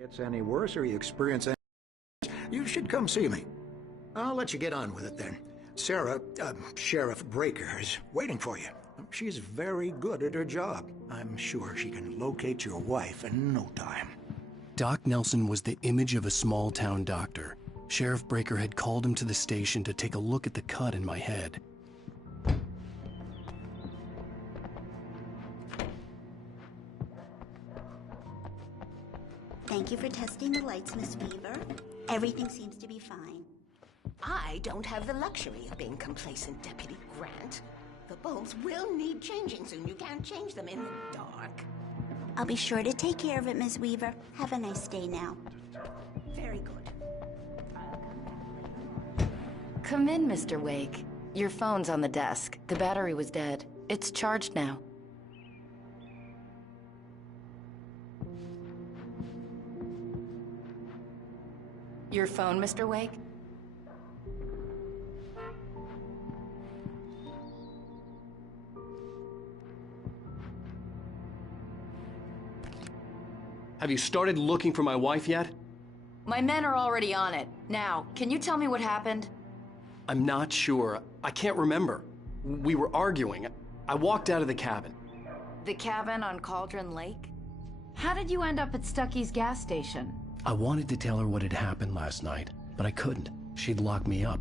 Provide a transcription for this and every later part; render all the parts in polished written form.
Gets any worse or you experience any, you should come see me. I'll let you get on with it then. Sarah, Sheriff Breaker, is waiting for you. She's very good at her job. I'm sure she can locate your wife in no time. Doc Nelson was the image of a small-town doctor. Sheriff Breaker had called him to the station to take a look at the cut in my head. Thank you for testing the lights, Miss Weaver. Everything seems to be fine. I don't have the luxury of being complacent, Deputy Grant. The bulbs will need changing soon. You can't change them in the dark. I'll be sure to take care of it, Miss Weaver. Have a nice day now. Very good. Come in, Mr. Wake. Your phone's on the desk. The battery was dead. It's charged now. Your phone, Mr. Wake? Have you started looking for my wife yet? My men are already on it. Now, can you tell me what happened? I'm not sure. I can't remember. We were arguing. I walked out of the cabin. The cabin on Cauldron Lake? How did you end up at Stuckey's gas station? I wanted to tell her what had happened last night, but I couldn't. She'd lock me up.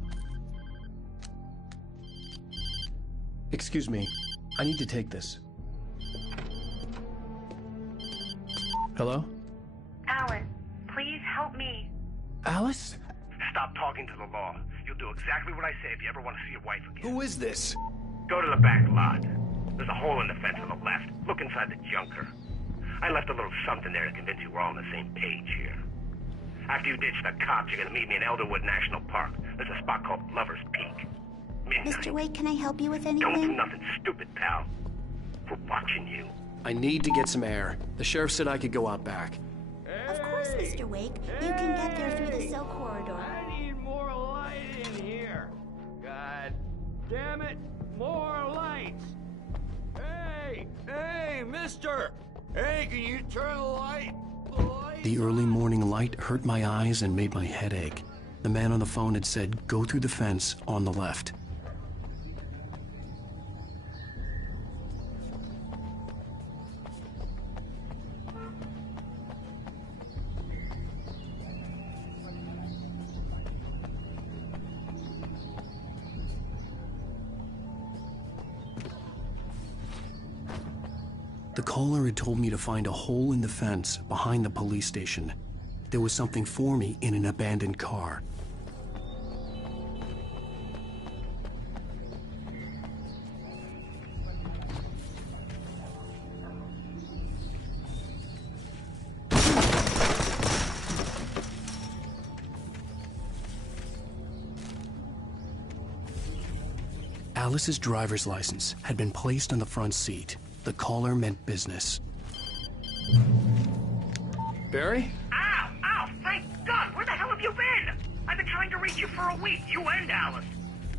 Excuse me. I need to take this. Hello? Alan, please help me. Alice? Stop talking to the law. You'll do exactly what I say if you ever want to see your wife again. Who is this? Go to the back lot. There's a hole in the fence on the left. Look inside the junker. I left a little something there to convince you we're all on the same page here. After you ditch the cops, you're gonna meet me in Elderwood National Park. There's a spot called Lover's Peak. Midnight. Mr. Wake, can I help you with anything? Don't do nothing stupid, pal. We're watching you. I need to get some air. The sheriff said I could go out back. Of course, Mr. Wake. You can get there through the cell corridor. I need more light in here. God damn it, more lights. Hey, mister. Hey, can you turn the light? The early morning light hurt my eyes and made my head ache. The man on the phone had said, go through the fence on the left. The caller had told me to find a hole in the fence behind the police station. There was something for me in an abandoned car. Alice's driver's license had been placed on the front seat. The caller meant business. Barry? Ow! Ow! Thank God! Where the hell have you been? I've been trying to reach you for a week, you and Alice.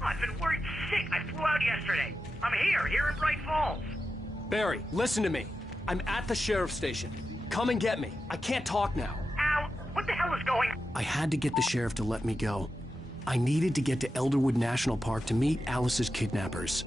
Oh, I've been worried sick. I flew out yesterday. I'm here in Bright Falls. Barry, listen to me. I'm at the sheriff's station. Come and get me. I can't talk now. Ow! What the hell is going on? I had to get the sheriff to let me go. I needed to get to Elderwood National Park to meet Alice's kidnappers.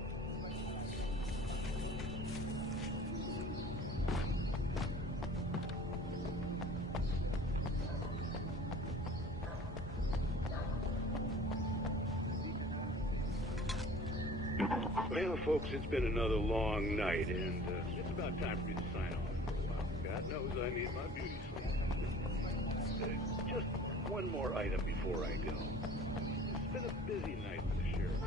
Well, folks, it's been another long night, and it's about time for me to sign off for a while. God knows I need my beauty sleep. Just one more item before I go. It's been a busy night for the sheriff.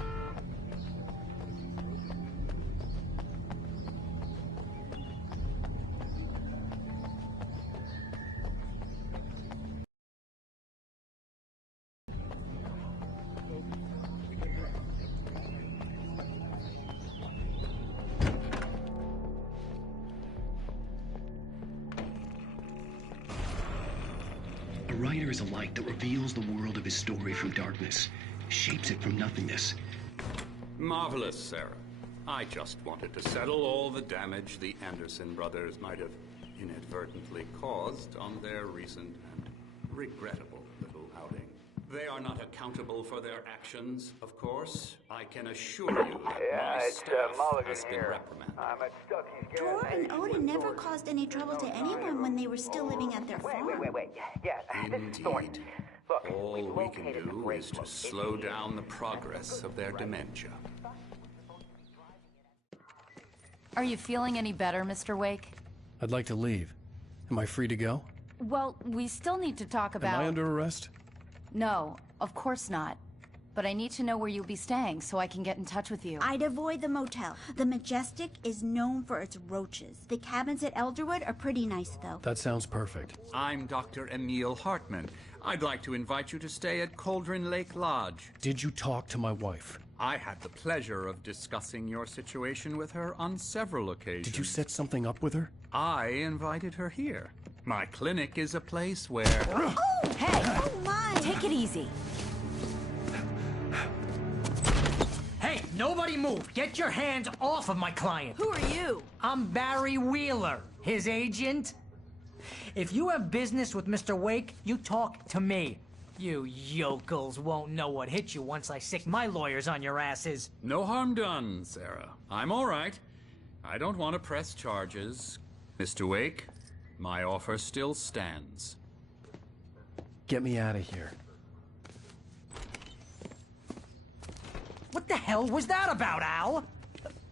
A writer is a light that reveals the world of his story from darkness, shapes it from nothingness. Marvelous, Sarah. I just wanted to settle all the damage the Anderson brothers might have inadvertently caused on their recent and regrettable little outing. They are not accountable for their actions, of course. I can assure you that my staff has been reprimanded. I'm at Stucky's gas Dror and station. Odin never caused any trouble to anyone when they were still living at their farm. Wait. Yeah, this is Thornton. Indeed. Look, All we've we can located the do break is to room. slow down the progress of their dementia. Are you feeling any better, Mr. Wake? I'd like to leave. Am I free to go? Well, we still need to talk about... Am I under arrest? No, of course not. But I need to know where you'll be staying so I can get in touch with you. I'd avoid the motel. The Majestic is known for its roaches. The cabins at Elderwood are pretty nice, though. That sounds perfect. I'm Dr. Emil Hartman. I'd like to invite you to stay at Cauldron Lake Lodge. Did you talk to my wife? I had the pleasure of discussing your situation with her on several occasions. Did you set something up with her? I invited her here. My clinic is a place where... Oh! Hey! Oh, my! Take it easy. Hey, nobody move! Get your hands off of my client! Who are you? I'm Barry Wheeler, his agent. If you have business with Mr. Wake, you talk to me. You yokels won't know what hit you once I sick my lawyers on your asses. No harm done, Sarah. I'm all right. I don't want to press charges. Mr. Wake, my offer still stands. Get me out of here. What the hell was that about, Al?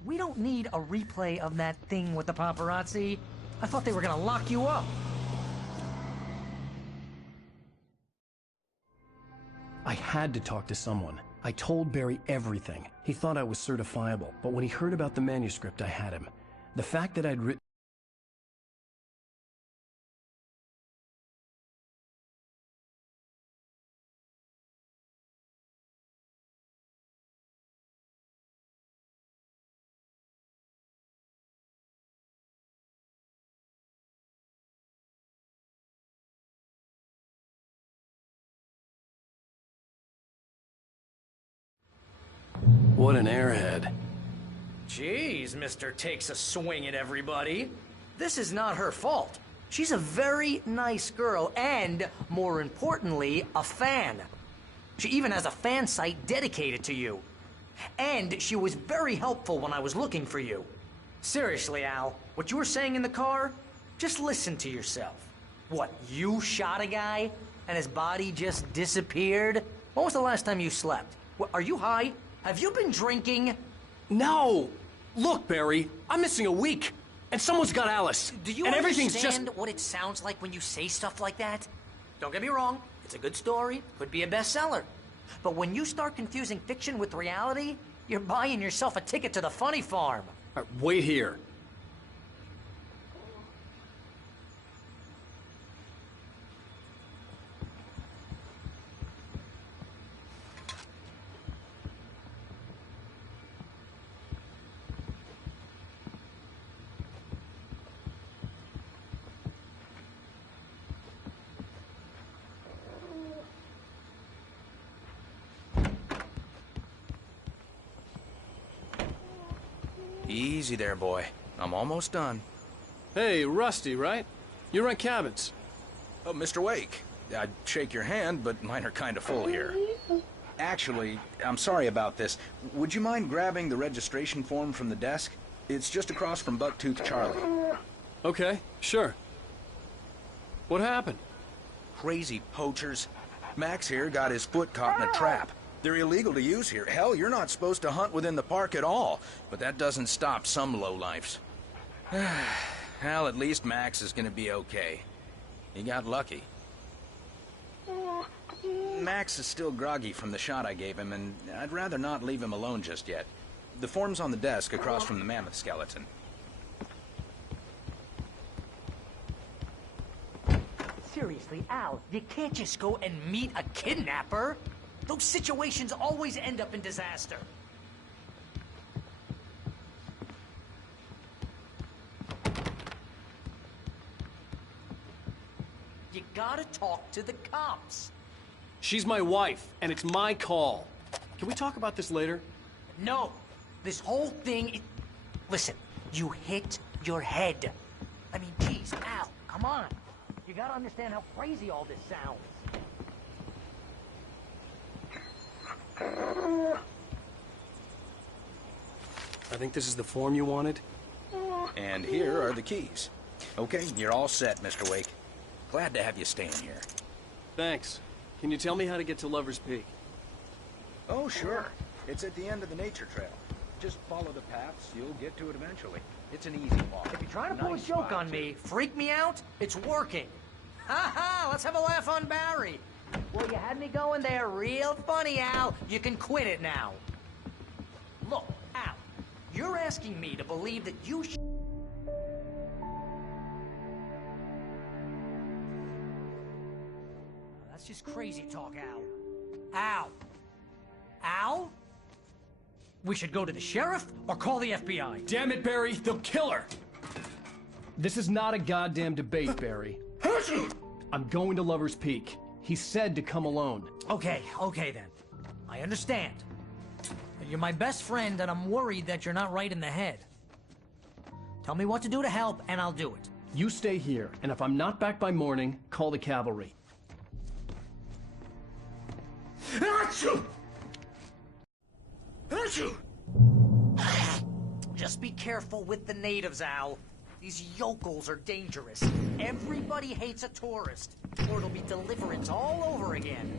We don't need a replay of that thing with the paparazzi. I thought they were gonna lock you up. I had to talk to someone. I told Barry everything. He thought I was certifiable, but when he heard about the manuscript, I had him. The fact that I'd written... What an airhead. Jeez, Mr. Takes a swing at everybody. This is not her fault. She's a very nice girl and, more importantly, a fan. She even has a fan site dedicated to you. And she was very helpful when I was looking for you. Seriously, Al, what you were saying in the car, just listen to yourself. What, you shot a guy and his body just disappeared? When was the last time you slept? What, are you high? Have you been drinking? No! Look, Barry, I'm missing a week, and someone's got Alice. Do you and understand everything's just... what it sounds like when you say stuff like that? Don't get me wrong, it's a good story, could be a bestseller. But when you start confusing fiction with reality, you're buying yourself a ticket to the funny farm. Wait here. Easy there, boy. I'm almost done. Hey, Rusty, right? You rent cabins. Oh, Mr. Wake. I'd shake your hand, but mine are kind of full here. Actually, I'm sorry about this. Would you mind grabbing the registration form from the desk? It's just across from Bucktooth Charlie. Okay, sure. What happened? Crazy poachers. Max here got his foot caught in a trap. They're illegal to use here. Hell, you're not supposed to hunt within the park at all. But that doesn't stop some lowlifes. Well, at least Max is gonna be okay. He got lucky. Max is still groggy from the shot I gave him, and I'd rather not leave him alone just yet. The form's on the desk across from the mammoth skeleton. Seriously, Al, you can't just go and meet a kidnapper. Those situations always end up in disaster. You gotta talk to the cops. She's my wife, and it's my call. Can we talk about this later? No. This whole thing... Listen, you hit your head. I mean, geez, Jeez, Al, come on. You gotta understand how crazy all this sounds. I think this is the form you wanted. And here are the keys. Okay, you're all set, Mr. Wake. Glad to have you staying here. Thanks. Can you tell me how to get to Lover's Peak? Oh, sure. It's at the end of the nature trail. Just follow the paths, you'll get to it eventually. It's an easy walk. If you're trying to pull a joke on me, freak me out, it's working. Ha ha, let's have a laugh on Barry. Well, you had me going there real funny, Al. You can quit it now. Look, Al, you're asking me to believe that you That's just crazy talk, Al. Al. Al? We should go to the sheriff or call the FBI. Damn it, Barry, they'll kill her! This is not a goddamn debate, Barry. I'm going to Lover's Peak. He said to come alone. Okay then. I understand. You're my best friend, and I'm worried that you're not right in the head. Tell me what to do to help, and I'll do it. You stay here, and if I'm not back by morning, call the cavalry. Just be careful with the natives, Al. These yokels are dangerous. Everybody hates a tourist, or it'll be Deliverance all over again.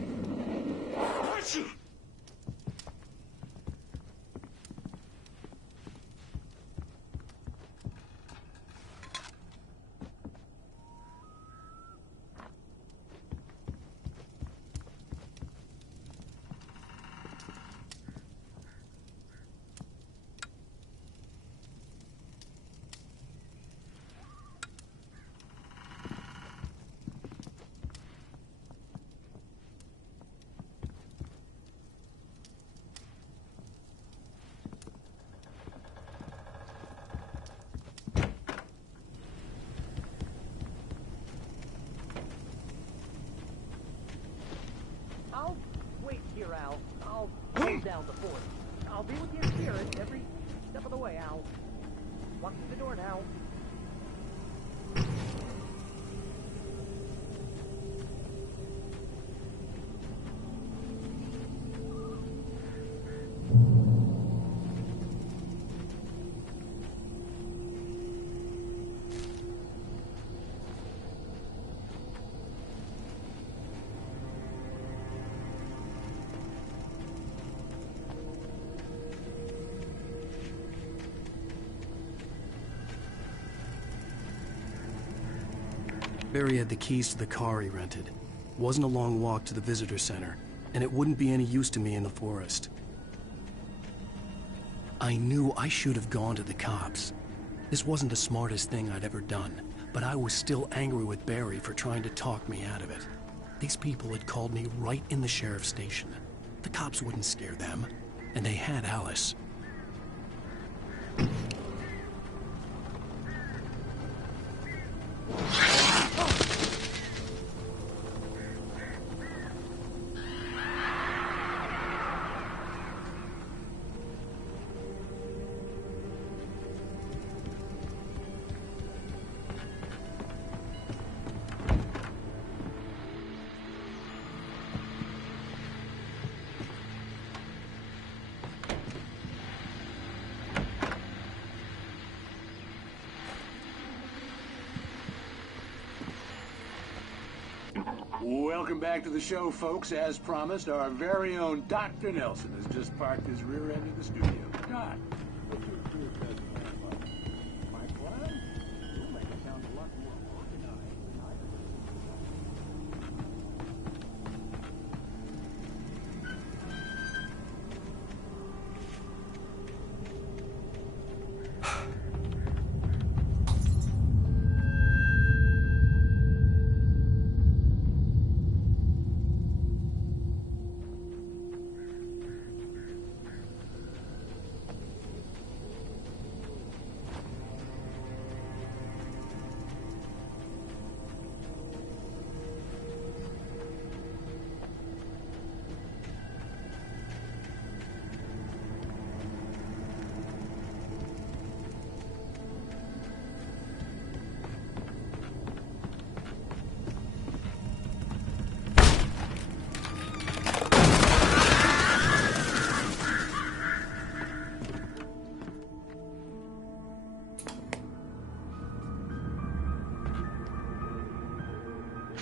I'll wait here, Al. I'll hold down the fort. I'll be with your spirit every step of the way, Al. Walk through the door now. Barry had the keys to the car he rented. Wasn't a long walk to the visitor center, and it wouldn't be any use to me in the forest. I knew I should have gone to the cops. This wasn't the smartest thing I'd ever done, but I was still angry with Barry for trying to talk me out of it. These people had called me right in the sheriff's station. The cops wouldn't scare them, and they had Alice. Welcome back to the show, folks. As promised, our very own Dr. Nelson has just parked his rear end in the studio. Doc, what's your career best plan? My plan? You'll make it sound a lot more organized than I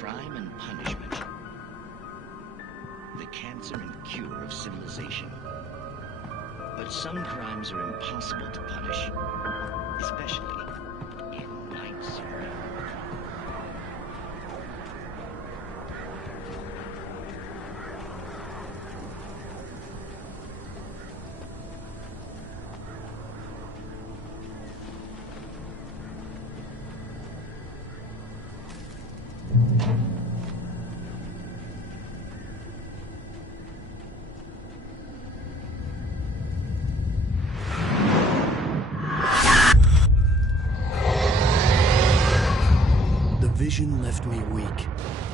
crime and punishment. The cancer and cure of civilization. But some crimes are impossible to punish, especially in night survey. Vision left me weak.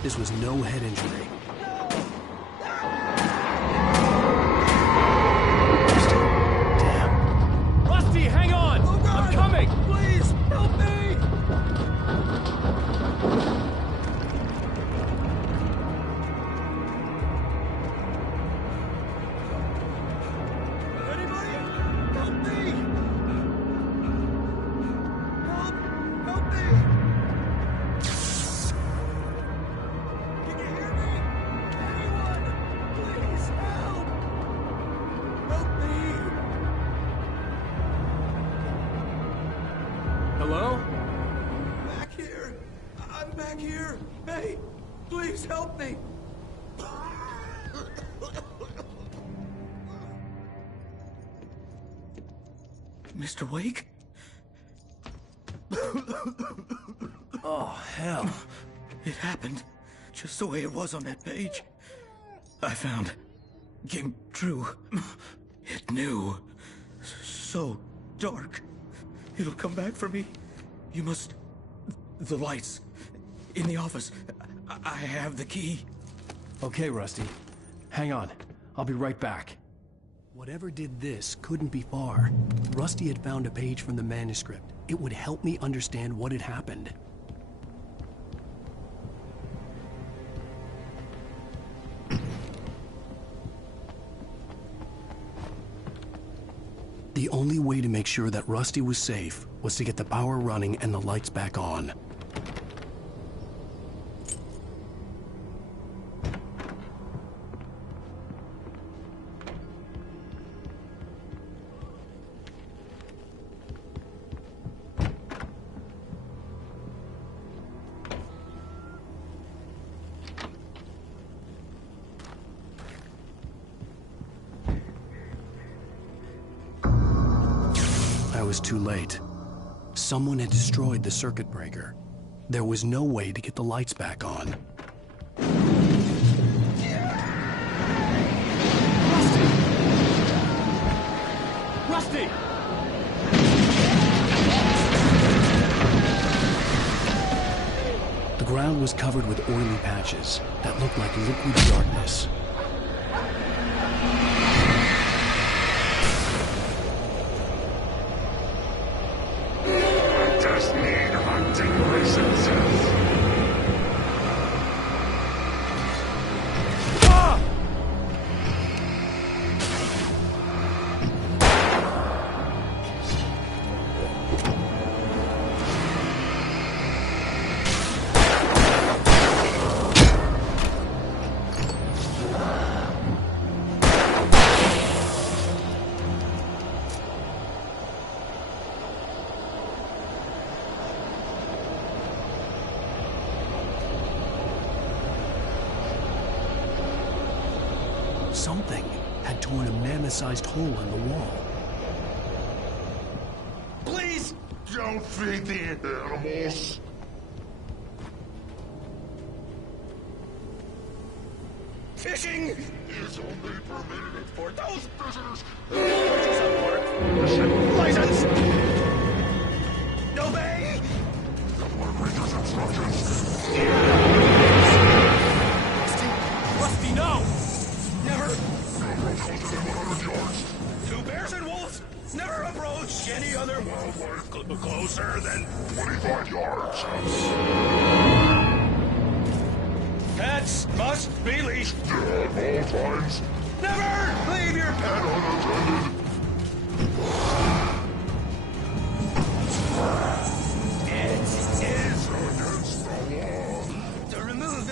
This was no head injury. Damn. Rusty, hang on! Oh God. I'm coming! Please, help me! Anybody? Help me! Help me! Hello? Back here! I'm back here! Hey! Please help me! Mr. Wake? Oh, hell. It happened just the way it was on that page. I found. Came true. It knew. So dark. It'll come back for me. You must... The lights. In the office. I have the key. Okay, Rusty. Hang on. I'll be right back. Whatever did this couldn't be far. Rusty had found a page from the manuscript. It would help me understand what had happened. The only way to make sure that Rusty was safe was to get the power running and the lights back on. I was too late. Someone had destroyed the circuit breaker. There was no way to get the lights back on. Rusty! The ground was covered with oily patches that looked like liquid darkness. Something had torn a mammoth-sized hole in the wall. Please! Don't feed the animals! Fishing is only permitted for those visitors. Purchase of port. License! No bay! Reader's instructions. Rusty, no! Never! yards. 2 bears and wolves never approach any other wildlife closer than 25 yards. Pets must be leashed. At all times. Never leave your pet unattended. It is against the law to remove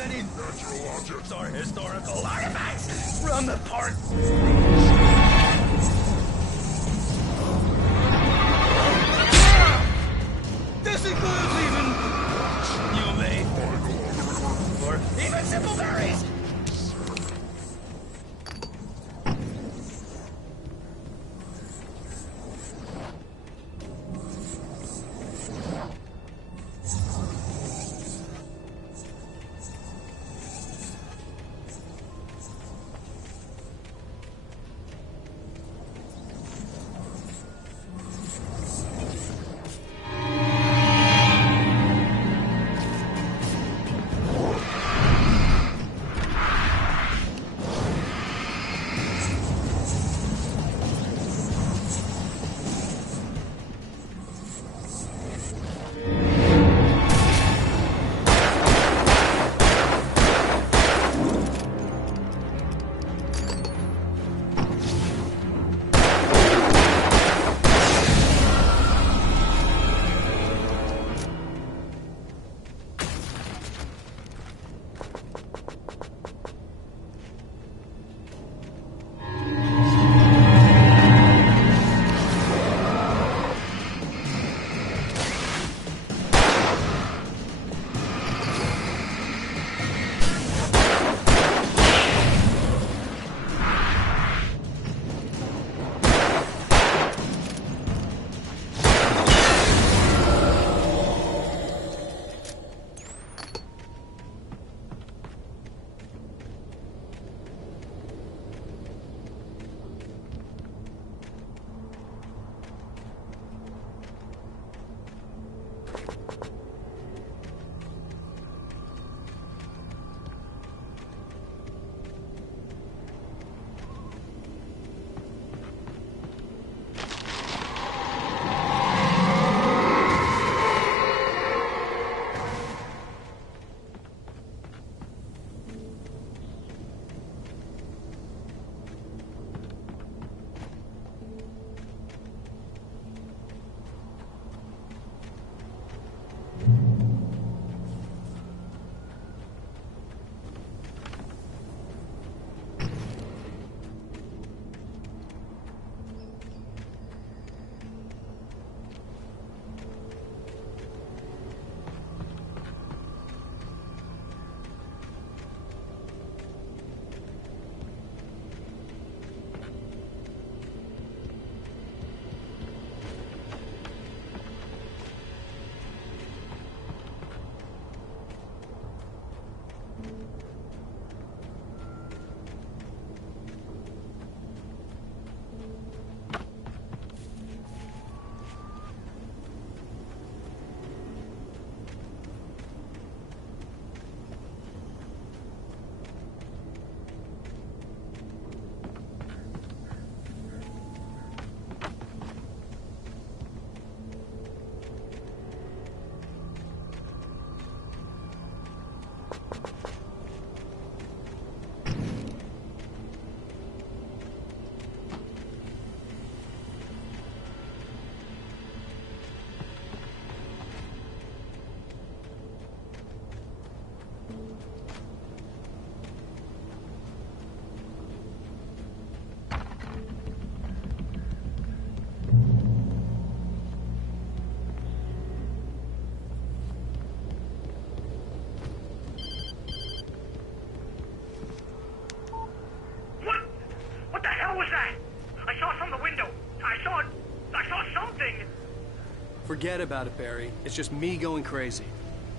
Forget about it, Barry. It's just me going crazy.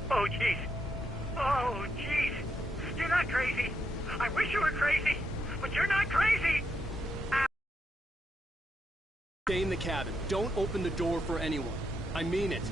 Oh, jeez. Oh, jeez. You're not crazy. I wish you were crazy, but you're not crazy. Stay in the cabin. Don't open the door for anyone. I mean it.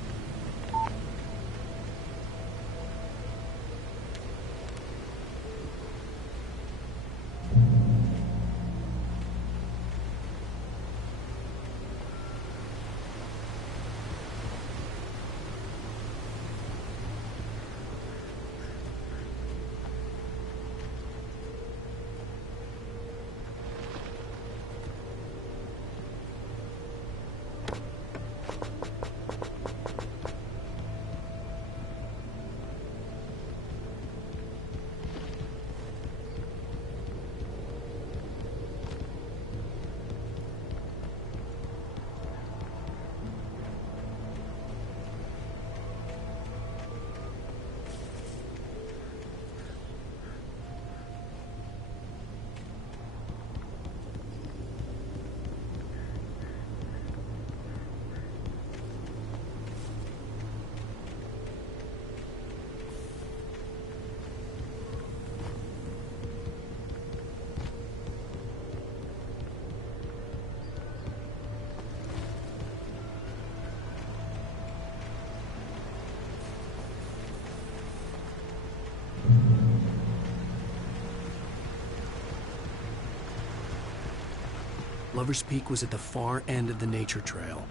Lover's Peak was at the far end of the nature trail.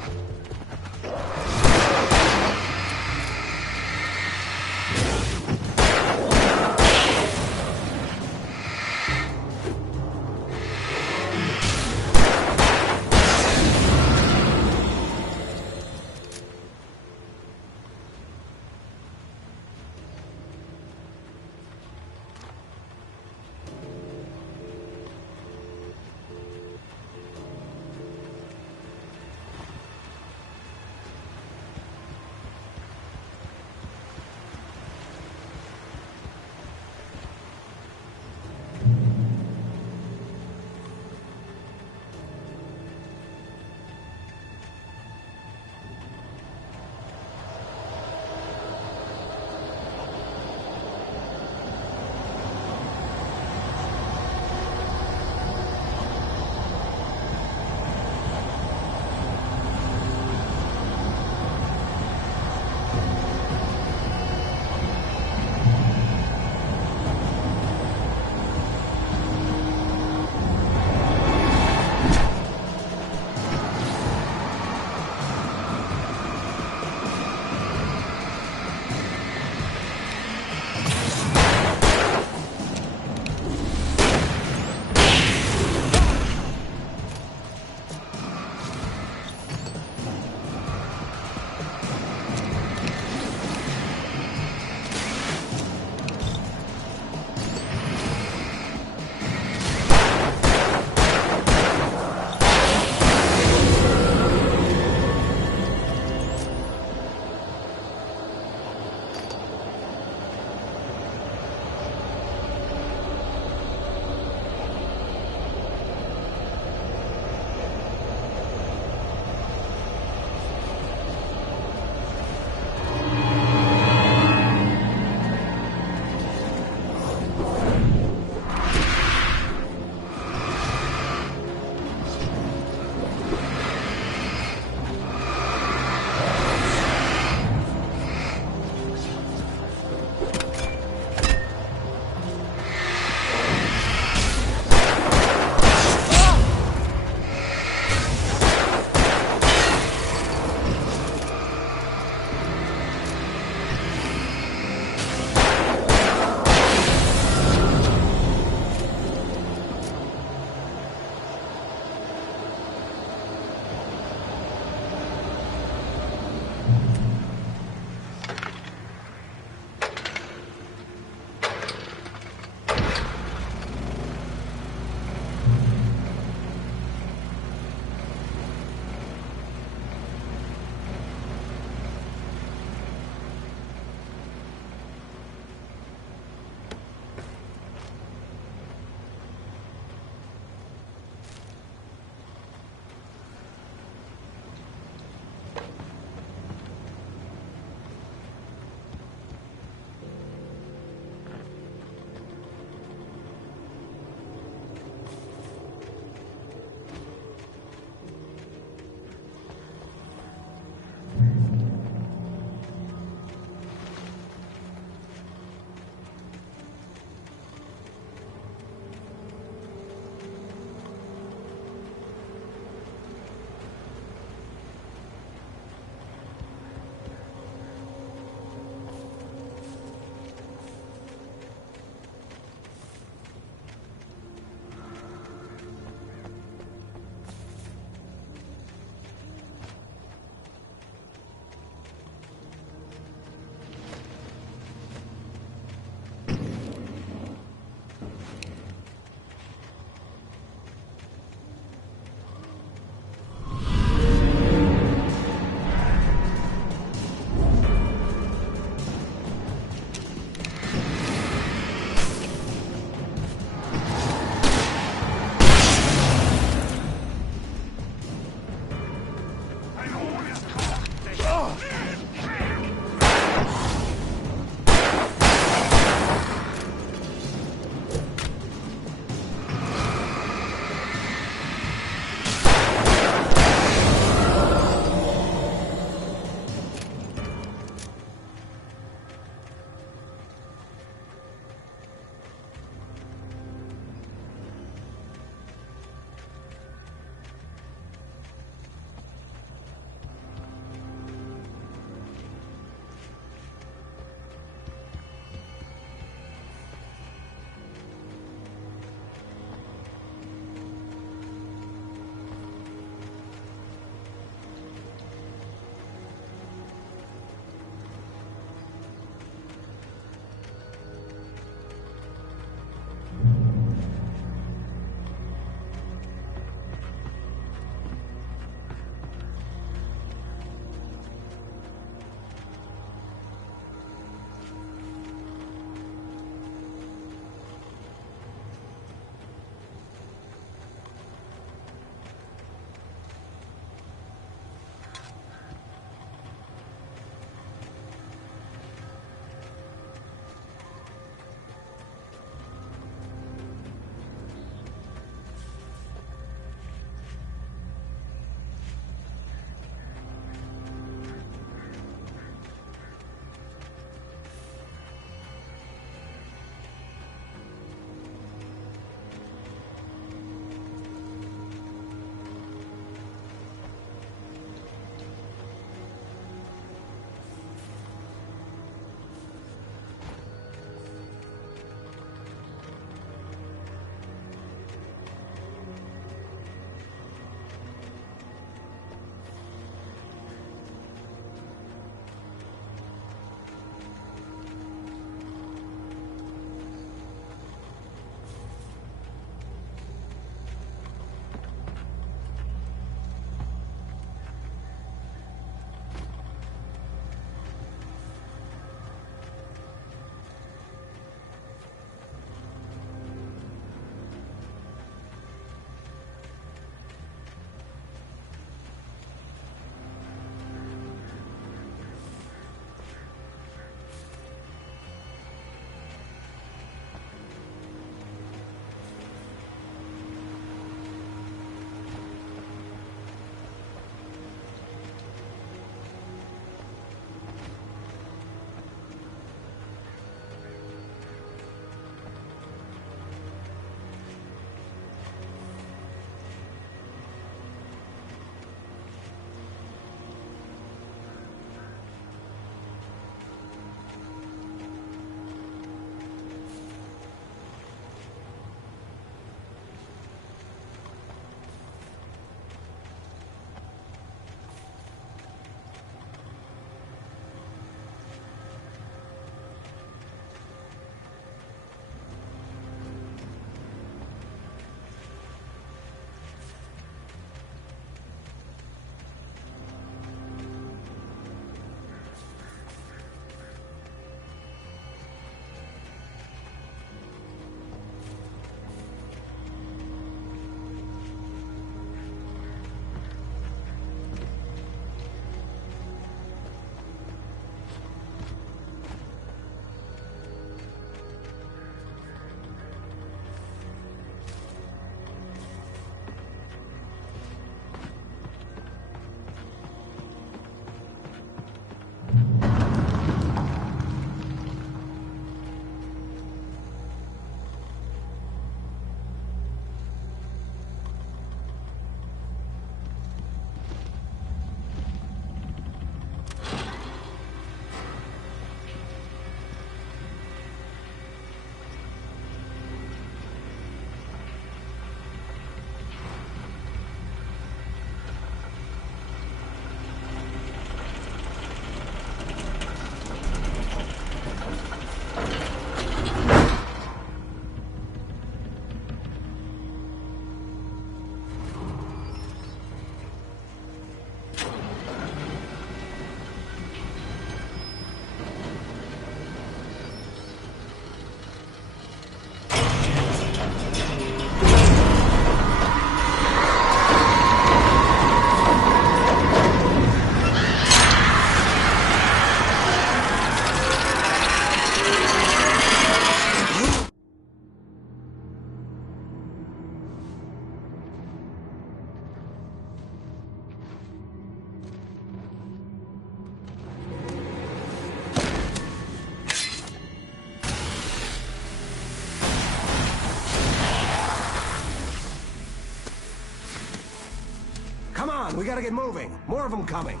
on, we gotta get moving. More of them coming.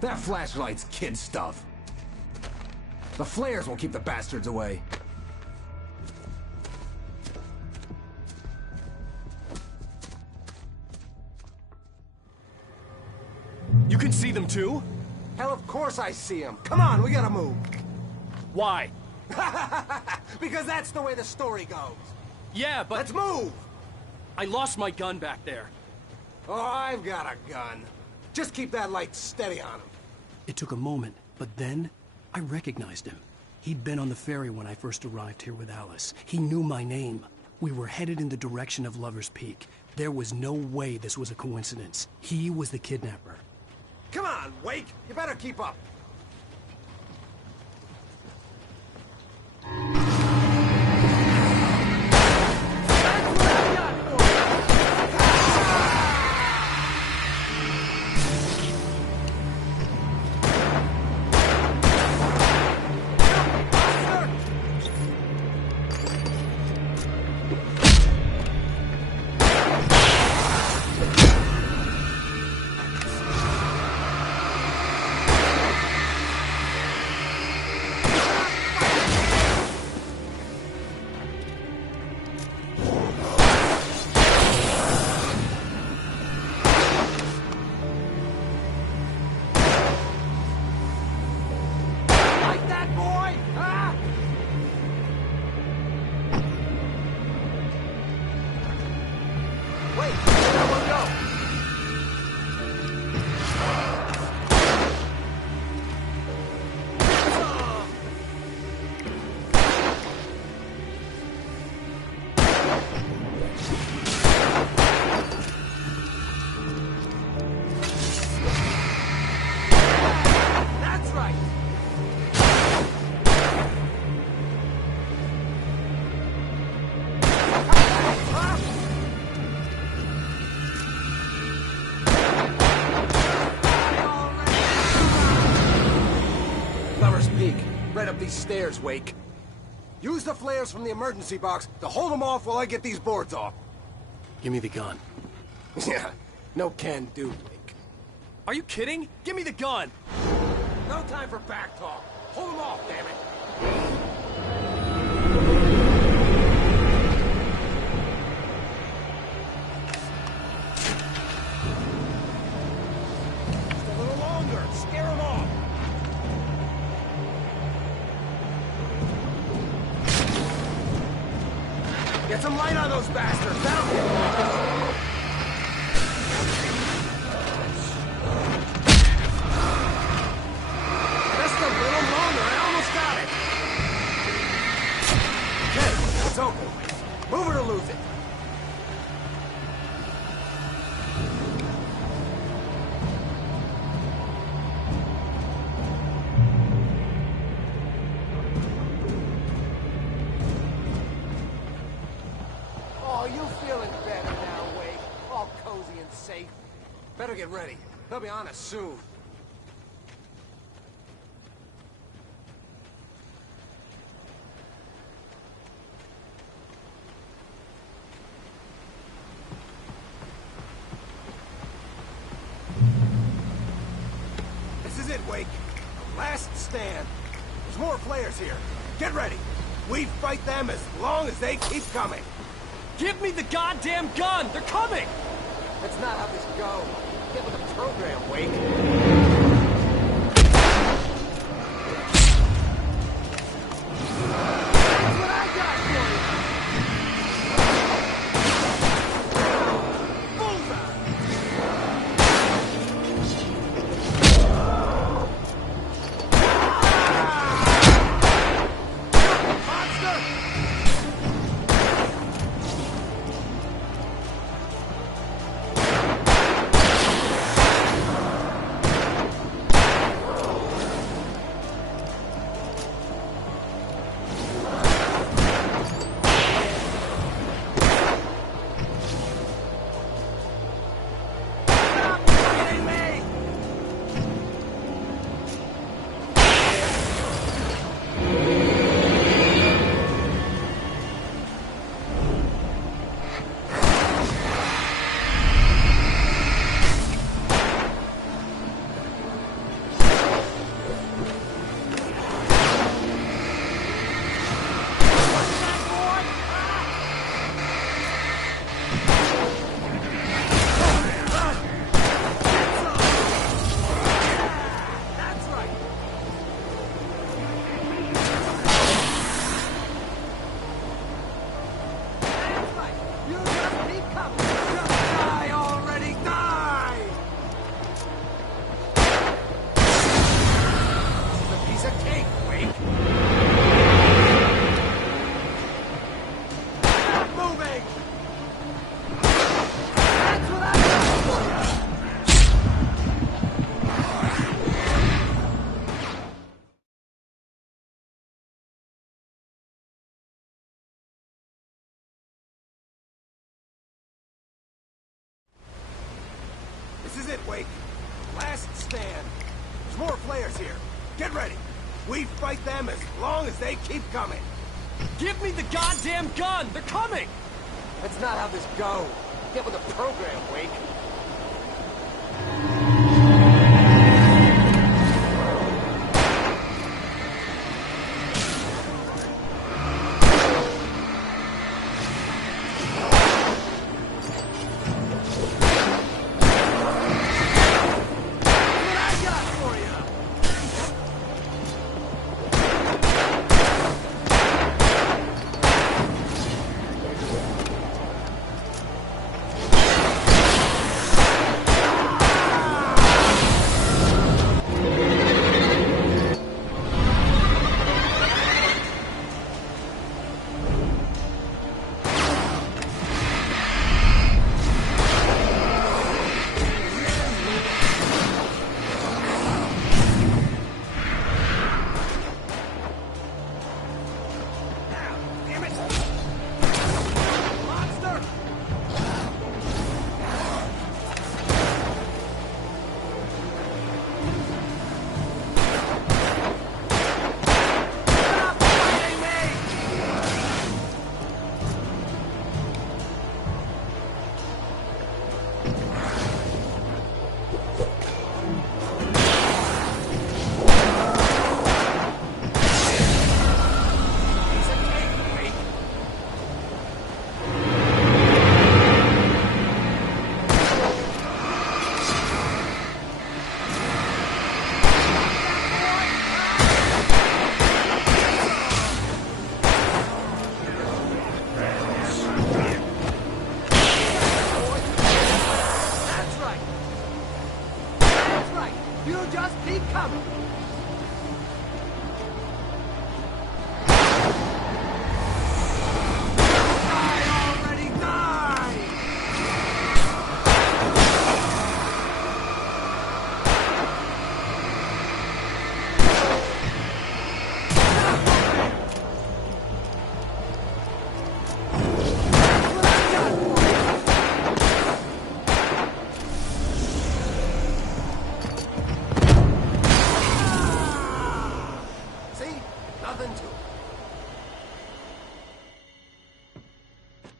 That flashlight's kid stuff. The flares won't keep the bastards away. You can see them too? Hell, of course I see them. Come on, we gotta move. Why? Because that's the way the story goes. Yeah, but... Let's move! I lost my gun back there. Oh, I've got a gun. Just keep that light steady on him. It took a moment, but then I recognized him. He'd been on the ferry when I first arrived here with Alice. He knew my name. We were headed in the direction of Lover's Peak. There was no way this was a coincidence. He was the kidnapper. Come on, Wake! You better keep up. Right up these stairs, Wake. Use the flares from the emergency box to hold them off while I get these boards off. Give me the gun. Yeah, no can do, Wake. Are you kidding? Give me the gun! No time for back talk. Hold them off, damn it. Just a little longer. Scare them off. Get some light on those bastards. That'll just a little longer. I almost got it. Okay, it's over. Move it or lose it. Better get ready. They'll be on us soon. This is it, Wake. Last stand. There's more flares here. Get ready. We fight them as long as they keep coming. Give me the goddamn gun! They're coming! That's not how this goes. Get with the program, Wake. That's what I got for you! Bullseye! Monster! stand. There's more players here. Get ready. We fight them as long as they keep coming. Give me the goddamn gun! They're coming! That's not how this goes. Get with the program, Wake.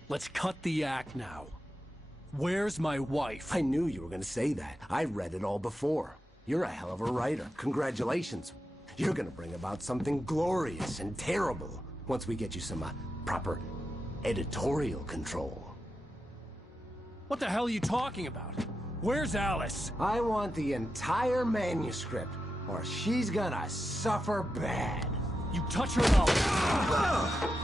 Let's cut the act now. Where's my wife? I knew you were gonna say that. I read it all before. You're a hell of a writer. Congratulations. You're gonna bring about something glorious and terrible once we get you some proper editorial control. What the hell are you talking about? Where's Alice? I want the entire manuscript, or she's gonna suffer bad. You touch her and I'll...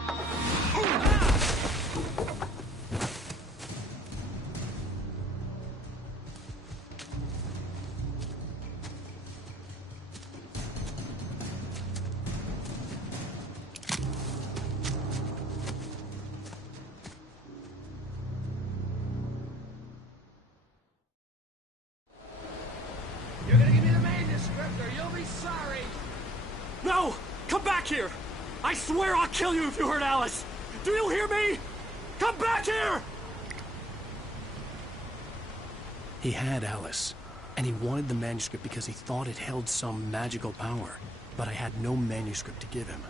You're gonna give me the manuscript or you'll be sorry. No! Come back here! I swear I'll kill you if you hurt Alice! Do you hear me? Come back here! He had Alice, and he wanted the manuscript because he thought it held some magical power. But I had no manuscript to give him.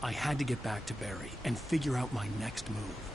I had to get back to Barry and figure out my next move.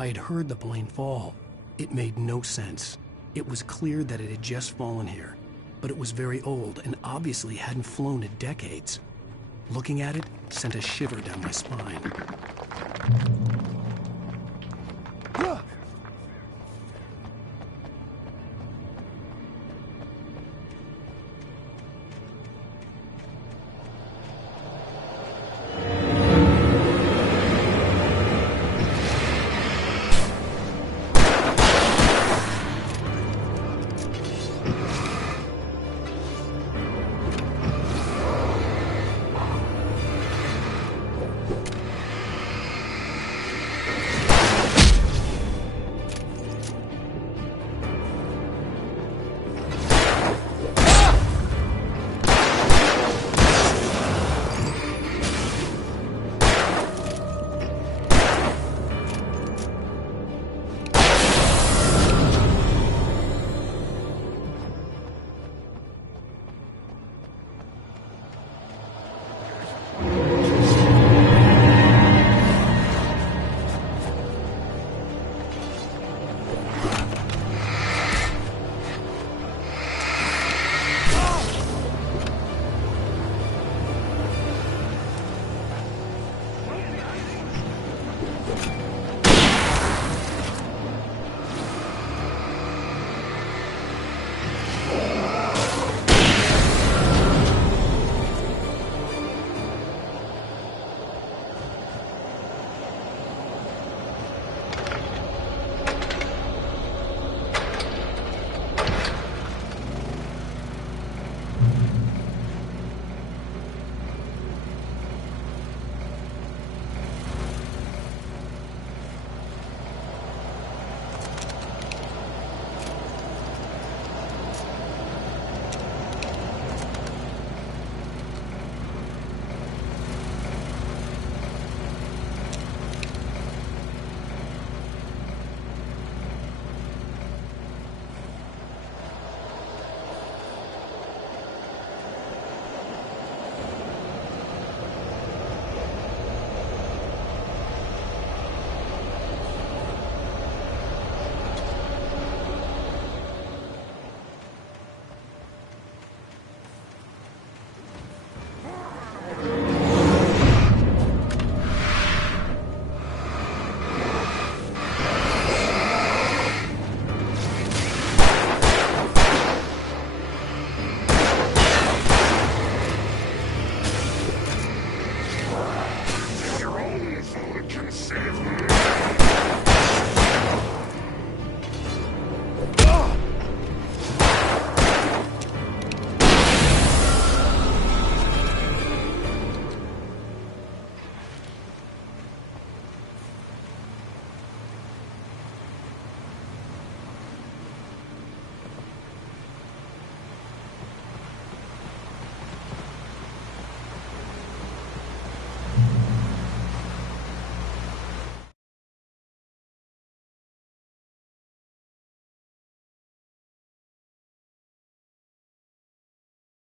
I had heard the plane fall. It made no sense. It was clear that it had just fallen here, but it was very old and obviously hadn't flown in decades. Looking at it sent a shiver down my spine.